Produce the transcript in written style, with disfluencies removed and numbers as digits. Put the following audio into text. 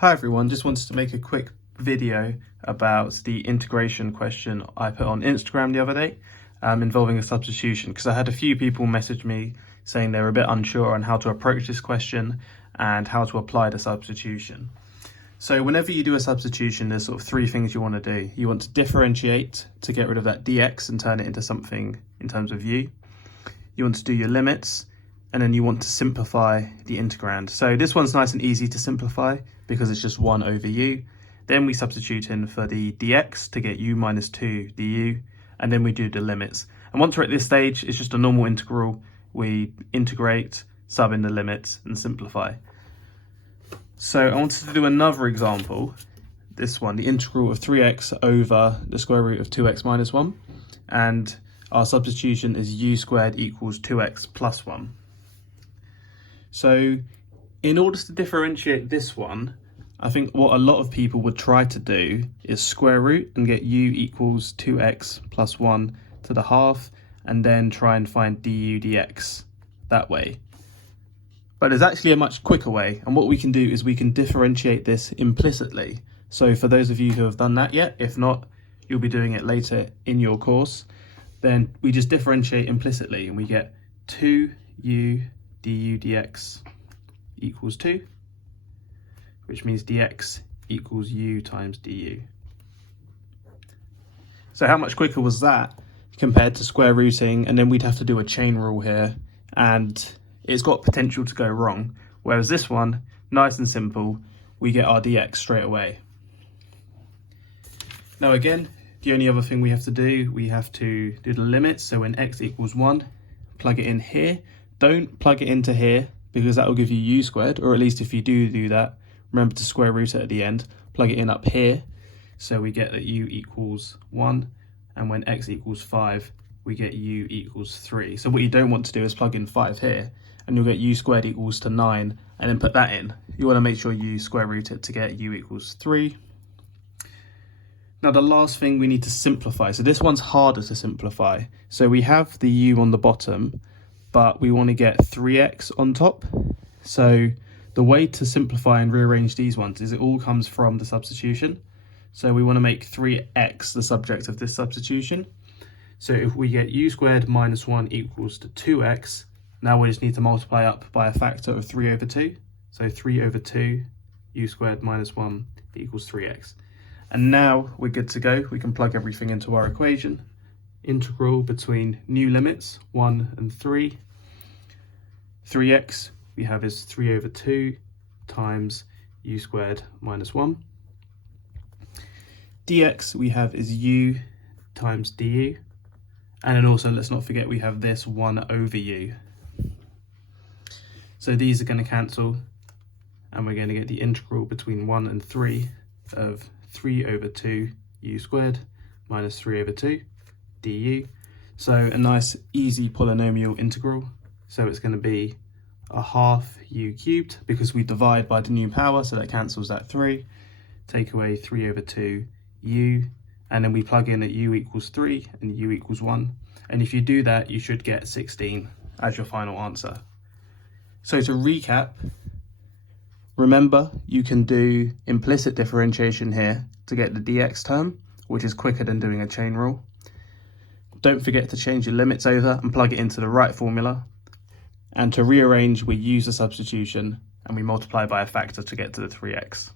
Hi everyone, just wanted to make a quick video about the integration question I put on Instagram the other day involving a substitution, because I had a few people message me saying they were a bit unsure on how to approach this question and how to apply the substitution. So whenever you do a substitution, there's sort of three things you want to do. You want to differentiate to get rid of that dx and turn it into something in terms of u. You want to do your limits, and then you want to simplify the integrand. So this one's nice and easy to simplify because it's just 1 over u. Then we substitute in for the dx to get u minus 2 du, and then we do the limits. And once we're at this stage, it's just a normal integral. We integrate, sub in the limits, and simplify. So I wanted to do another example, this one, the integral of 3x over the square root of 2x minus 1. And our substitution is u squared equals 2x plus 1. So in order to differentiate this one, I think what a lot of people would try to do is square root and get u equals 2x plus 1 to the half, and then try and find du dx that way. But there's actually a much quicker way, and what we can do is we can differentiate this implicitly. So for those of you who have done that yet, if not, you'll be doing it later in your course, then we just differentiate implicitly and we get 2u du dx equals 2, which means dx equals u times du. So how much quicker was that compared to square rooting? And then we'd have to do a chain rule here, and it's got potential to go wrong. Whereas this one, nice and simple, we get our dx straight away. Now again, the only other thing we have to do, we have to do the limits. So when x equals 1, plug it in here. Don't plug it into here, because that will give you u squared, or at least if you do that, remember to square root it at the end. Plug it in up here, so we get that u equals 1, and when x equals 5, we get u equals 3. So what you don't want to do is plug in 5 here, and you'll get u squared equals to 9, and then put that in. You want to make sure you square root it to get u equals 3. Now the last thing we need to simplify. So this one's harder to simplify. So we have the u on the bottom, but we want to get 3x on top. So the way to simplify and rearrange these ones is it all comes from the substitution. So we want to make 3x the subject of this substitution. So if we get u squared minus 1 equals to 2x, now we just need to multiply up by a factor of 3 over 2. So 3 over 2 u squared minus 1 equals 3x. And now we're good to go. We can plug everything into our equation. Integral between new limits 1 and 3. 3x we have is 3 over 2 times u squared minus 1. Dx we have is u times du. And then also, let's not forget, we have this 1 over u. So these are going to cancel, and we're going to get the integral between 1 and 3 of 3 over 2 u squared minus 3 over 2 du. So a nice easy polynomial integral. So it's going to be a half u cubed, because we divide by the new power, so that cancels that 3. Take away 3 over 2 u, and then we plug in that u equals 3 and u equals 1. And if you do that, you should get 16 as your final answer. So to recap, remember, you can do implicit differentiation here to get the dx term, which is quicker than doing a chain rule. Don't forget to change your limits over and plug it into the right formula. And to rearrange, we use a substitution and we multiply by a factor to get to the 3x.